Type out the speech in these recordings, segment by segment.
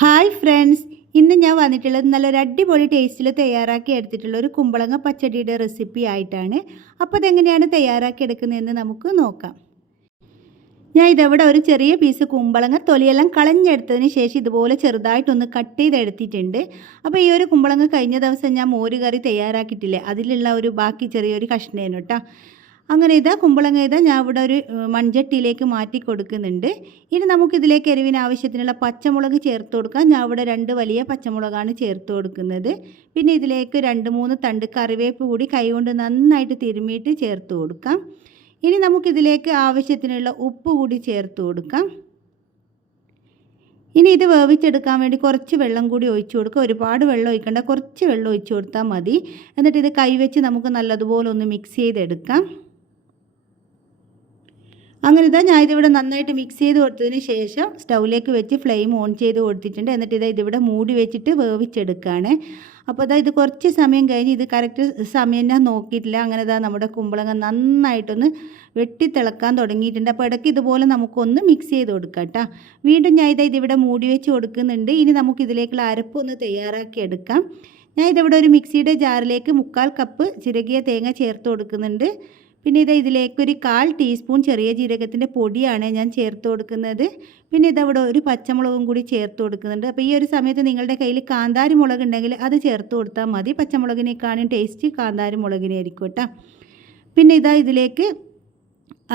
Hi friends ഇന്ന് ഞാൻ വന്നിട്ടുള്ളത് നല്ലൊരു അടിപൊളി ടേസ്റ്റിൽ തയ്യാറാക്കി എടുത്തിട്ടുള്ള ഒരു കുമ്പളങ്ങ പച്ചടിയുടെ റെസിപ്പി ആയിട്ടാണ്. അപ്പോൾ അതെങ്ങനെയാണ് തയ്യാറാക്കി എടുക്കുന്നതെന്ന് നമുക്ക് നോക്കാം. ഞാൻ ഇതവിടെ ഒരു ചെറിയ പീസ് കുമ്പളങ്ങ തൊലിയെല്ലാം കളഞ്ഞെടുത്തതിന് ശേഷം ഇതുപോലെ ചെറുതായിട്ടൊന്ന് കട്ട് ചെയ്തെടുത്തിട്ടുണ്ട്. അപ്പോൾ ഈ ഒരു കുമ്പളങ്ങ കഴിഞ്ഞ ദിവസം ഞാൻ മോരുകറി തയ്യാറാക്കിയിട്ടില്ലേ? അതിലുള്ള ഒരു ബാക്കി ചെറിയൊരു കഷ്ണേനു കേട്ടോ അങ്ങനെ ഇതാ കുമ്പളങ്ങ ഇതാ ഞാൻ ഇവിടെ ഒരു മൺചട്ടിയിലേക്ക് മാറ്റി കൊടുക്കുന്നുണ്ട്. ഇനി നമുക്കിതിലേക്ക് എരിവിന് ആവശ്യത്തിനുള്ള പച്ചമുളക് ചേർത്ത് കൊടുക്കാം. ഞാൻ ഇവിടെ രണ്ട് വലിയ പച്ചമുളകാണ് ചേർത്ത് കൊടുക്കുന്നത്. പിന്നെ ഇതിലേക്ക് രണ്ട് മൂന്ന് തണ്ട് കറിവേപ്പ് കൂടി കൈകൊണ്ട് നന്നായിട്ട് തിരുമ്മിയിട്ട് ചേർത്ത് കൊടുക്കാം. ഇനി നമുക്കിതിലേക്ക് ആവശ്യത്തിനുള്ള ഉപ്പ് കൂടി ചേർത്ത് കൊടുക്കാം. ഇനി ഇത് വേവിച്ചെടുക്കാൻ വേണ്ടി കുറച്ച് വെള്ളം കൂടി ഒഴിച്ചു കൊടുക്കുക. ഒരുപാട് വെള്ളം ഒഴിക്കേണ്ട കുറച്ച് വെള്ളം ഒഴിച്ചു കൊടുത്താൽ മതി. എന്നിട്ട് ഇത് കൈവച്ച് നമുക്ക് നല്ലതുപോലെ ഒന്ന് മിക്സ് ചെയ്തെടുക്കാം. അങ്ങനെ ഇതാ ഞാൻ ഇതിവിടെ നന്നായിട്ട് മിക്സ് ചെയ്ത് കൊടുത്തതിന് ശേഷം സ്റ്റൗവിലേക്ക് വെച്ച് ഫ്ലെയിം ഓൺ ചെയ്ത് കൊടുത്തിട്ടുണ്ട്. എന്നിട്ട് ഇതാ ഇതിവിടെ മൂടി വെച്ചിട്ട് വേവിച്ചെടുക്കുകയാണ് അപ്പോൾ അതാ ഇത് കുറച്ച് സമയം കഴിഞ്ഞ് ഇത് കറക്റ്റ് സമയം ഞാൻ നോക്കിയിട്ടില്ല. അങ്ങനെ ഇതാ നമ്മുടെ കുമ്പളങ്ങ നന്നായിട്ടൊന്ന് വെട്ടിത്തിളക്കാൻ തുടങ്ങിയിട്ടുണ്ട്. അപ്പോൾ ഇടയ്ക്ക് ഇതുപോലെ നമുക്കൊന്ന് മിക്സ് ചെയ്ത് കൊടുക്കാം കേട്ടോ. വീണ്ടും ഞാൻ ഇതാ ഇതിവിടെ മൂടി വെച്ച് കൊടുക്കുന്നുണ്ട്. ഇനി നമുക്ക് ഇതിലേക്കുള്ള അരപ്പൊന്ന് തയ്യാറാക്കി എടുക്കാം. ഞാൻ ഇതിവിടെ ഒരു മിക്സിയുടെ ജാറിലേക്ക് മുക്കാൽ കപ്പ് ചിരകിയ തേങ്ങ ചേർത്ത് കൊടുക്കുന്നുണ്ട്. പിന്നെ ഇത് ഇതിലേക്കൊരു കാൽ ടീസ്പൂൺ ചെറിയ ജീരകത്തിന്റെ പൊടിയാണ് ഞാൻ ചേർത്ത് കൊടുക്കുന്നത്. പിന്നെ ഇതവിടെ ഒരു പച്ചമുളകും കൂടി ചേർത്ത് കൊടുക്കുന്നുണ്ട്. അപ്പോൾ ഈ ഒരു സമയത്ത് നിങ്ങളുടെ കയ്യിൽ കാന്താരി മുളക് ഉണ്ടെങ്കിൽ അത് ചേർത്ത് കൊടുത്താൽ മതി. പച്ചമുളകിനേക്കാളും ടേസ്റ്റ് കാന്താരി മുളകിനെ ആയിരിക്കും കേട്ടോ. പിന്നെ ഇതാ ഇതിലേക്ക്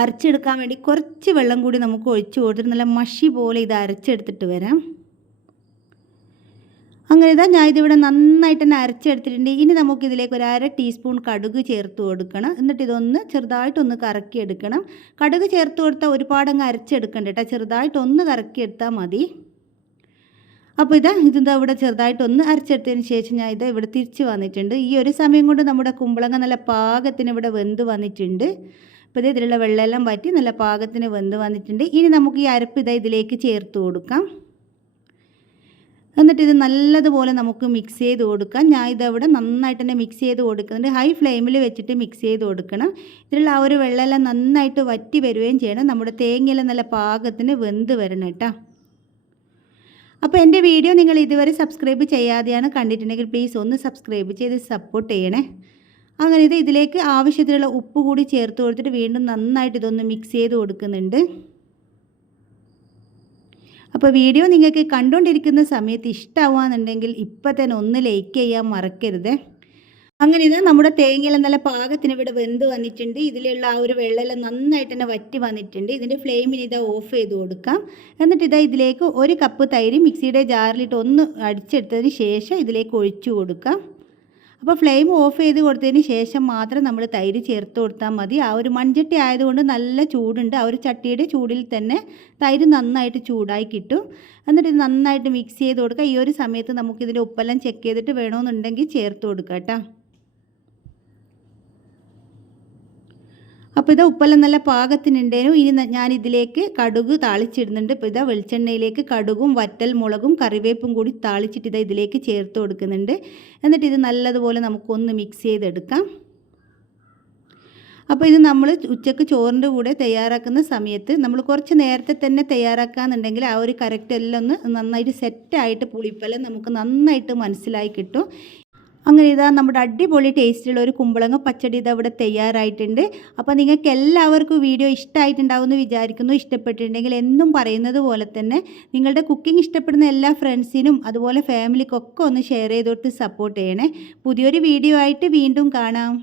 അരച്ചെടുക്കാൻ വേണ്ടി കുറച്ച് വെള്ളം കൂടി നമുക്ക് ഒഴിച്ചു കൊടുത്തിട്ട് നല്ല മഷി പോലെ ഇത് അരച്ചെടുത്തിട്ട് വരാം. അങ്ങനെ ഇതാ ഞാൻ ഇതിവിടെ നന്നായിട്ട് തന്നെ അരച്ചെടുത്തിട്ടുണ്ട്. ഇനി നമുക്ക് ഇതിലേക്ക് ഒരു അര ടീസ്പൂൺ കടുക് ചേർത്ത് കൊടുക്കണം. എന്നിട്ട് ഇതൊന്ന് ചെറുതായിട്ടൊന്ന് കറക്കിയെടുക്കണം. കടുക് ചേർത്ത് കൊടുത്താൽ ഒരുപാട് അങ്ങ് അരച്ചെടുക്കണ്ട കേട്ടോ ചെറുതായിട്ടൊന്ന് കറക്കിയെടുത്താൽ മതി. അപ്പോൾ ഇതാ ഇതെന്താ ഇവിടെ ചെറുതായിട്ടൊന്ന് അരച്ചെടുത്തതിന് ശേഷം ഞാൻ ഇത് ഇവിടെ തിരിച്ച് വന്നിട്ടുണ്ട്. ഈ ഒരു സമയം കൊണ്ട് നമ്മുടെ കുമ്പളങ്ങ നല്ല പാകത്തിന് ഇവിടെ വെന്ത് വന്നിട്ടുണ്ട്. അപ്പോൾ ഇത് ഇതിലുള്ള വെള്ളമെല്ലാം വറ്റി നല്ല പാകത്തിന് വെന്ത് വന്നിട്ടുണ്ട്. ഇനി നമുക്ക് ഈ അരപ്പ് ഇതാ ഇതിലേക്ക് ചേർത്ത് കൊടുക്കാം. എന്നിട്ട് ഇത് നല്ലതുപോലെ നമുക്ക് മിക്സ് ചെയ്ത് കൊടുക്കാം. ഞാൻ ഇതവിടെ നന്നായിട്ട് തന്നെ മിക്സ് ചെയ്ത് കൊടുക്കുന്നുണ്ട്. ഹൈ ഫ്ലെയിമിൽ വെച്ചിട്ട് മിക്സ് ചെയ്ത് കൊടുക്കണം. ഇതിലുള്ള ആ ഒരു വെള്ളമെല്ലാം നന്നായിട്ട് വറ്റി വരികയും ചെയ്യണം. നമ്മുടെ തേങ്ങയെല്ലാം നല്ല പാകത്തിന് വെന്ത് വരണം കേട്ടോ. അപ്പോൾ എന്റെ വീഡിയോ നിങ്ങൾ ഇതുവരെ സബ്സ്ക്രൈബ് ചെയ്യാതെയാണ് കണ്ടിട്ടുണ്ടെങ്കിൽ പ്ലീസ് ഒന്ന് സബ്സ്ക്രൈബ് ചെയ്ത് സപ്പോർട്ട് ചെയ്യണേ. അങ്ങനെ ഇത് ഇതിലേക്ക് ആവശ്യത്തിനുള്ള ഉപ്പ് കൂടി ചേർത്ത് കൊടുത്തിട്ട് വീണ്ടും നന്നായിട്ട് ഇതൊന്ന് മിക്സ് ചെയ്ത് കൊടുക്കുന്നുണ്ട്. അപ്പോൾ വീഡിയോ നിങ്ങൾക്ക് കണ്ടുകൊണ്ടിരിക്കുന്ന സമയത്ത് ഇഷ്ടമാവുകയെന്നുണ്ടെങ്കിൽ ഇപ്പം തന്നെ ഒന്ന് ലൈക്ക് ചെയ്യാൻ മറക്കരുത്. അങ്ങനെ ഇത് നമ്മുടെ തേങ്ങയിലെ നല്ല പാകത്തിന് ഇവിടെ വെന്ത് വന്നിട്ടുണ്ട്. ഇതിലുള്ള ആ ഒരു വെള്ളമെല്ലാം നന്നായിട്ട് തന്നെ വറ്റി വന്നിട്ടുണ്ട്. ഇതിന്റെ ഫ്ലെയിമിന് ഇത് ഓഫ് ചെയ്ത് കൊടുക്കാം. എന്നിട്ട് ഇതാ ഇതിലേക്ക് ഒരു കപ്പ് തൈര് മിക്സിയുടെ ജാറിലിട്ട് ഒന്ന് അടിച്ചെടുത്തതിന് ശേഷം ഇതിലേക്ക് ഒഴിച്ചു കൊടുക്കാം. അപ്പോൾ ഫ്ലെയിം ഓഫ് ചെയ്ത് കൊടുത്തതിന് ശേഷം മാത്രം നമ്മൾ തൈര് ചേർത്ത് കൊടുത്താൽ മതി. ആ ഒരു മൺചട്ടി ആയതുകൊണ്ട് നല്ല ചൂടുണ്ട്. ആ ഒരു ചട്ടിയുടെ ചൂടിൽ തന്നെ തൈര് നന്നായിട്ട് ചൂടായി കിട്ടും. എന്നിട്ട് ഇത് നന്നായിട്ട് മിക്സ് ചെയ്ത് കൊടുക്കുക. ഈ ഒരു സമയത്ത് നമുക്കിതിന്റെ ഉപ്പെല്ലാം ചെക്ക് ചെയ്തിട്ട് വേണമെന്നുണ്ടെങ്കിൽ ചേർത്ത് കൊടുക്കാം കേട്ടോ. അപ്പോൾ ഇതാ ഉപ്പെല്ലാം നല്ല പാകത്തിനുണ്ടേനു. ഇനി ഞാനിതിലേക്ക് കടുക് താളിച്ചിടുന്നുണ്ട്. ഇപ്പോൾ ഇതാ വെളിച്ചെണ്ണയിലേക്ക് കടുകും വറ്റൽ മുളകും കറിവേപ്പും കൂടി താളിച്ചിട്ട് ഇതാ ഇതിലേക്ക് ചേർത്ത് കൊടുക്കുന്നുണ്ട്. എന്നിട്ട് ഇത് നല്ലതുപോലെ നമുക്കൊന്ന് മിക്സ് ചെയ്തെടുക്കാം. അപ്പോൾ ഇത് നമ്മൾ ഉച്ചയ്ക്ക് ചോറിന്റെ കൂടെ തയ്യാറാക്കുന്ന സമയത്ത് നമ്മൾ കുറച്ച് നേരത്തെ തന്നെ തയ്യാറാക്കാന്നുണ്ടെങ്കിൽ ആ ഒരു കറക്റ്റ് എല്ലാം ഒന്ന് നന്നായിട്ട് സെറ്റായിട്ട് പുളിപ്പെല്ലാം നമുക്ക് നന്നായിട്ട് മനസ്സിലായി കിട്ടും. അങ്ങനെ ഇതാ നമ്മുടെ അടിപൊളി ടേസ്റ്റുള്ള ഒരു കുമ്പളങ്ങ പച്ചടി ഇത് അവിടെ തയ്യാറായിട്ടുണ്ട്. അപ്പോൾ നിങ്ങൾക്ക് എല്ലാവർക്കും വീഡിയോ ഇഷ്ടമായിട്ടുണ്ടാവുമെന്ന് വിചാരിക്കുന്നു. ഇഷ്ടപ്പെട്ടിട്ടുണ്ടെങ്കിൽ എന്നും പറയുന്നത് പോലെ തന്നെ നിങ്ങളുടെ കുക്കിംഗ് ഇഷ്ടപ്പെടുന്ന എല്ലാ ഫ്രണ്ട്സിനും അതുപോലെ ഫാമിലിക്കൊക്കെ ഒന്ന് ഷെയർ ചെയ്തോട്ട് സപ്പോർട്ട് ചെയ്യണേ. പുതിയൊരു വീഡിയോ ആയിട്ട് വീണ്ടും കാണാം.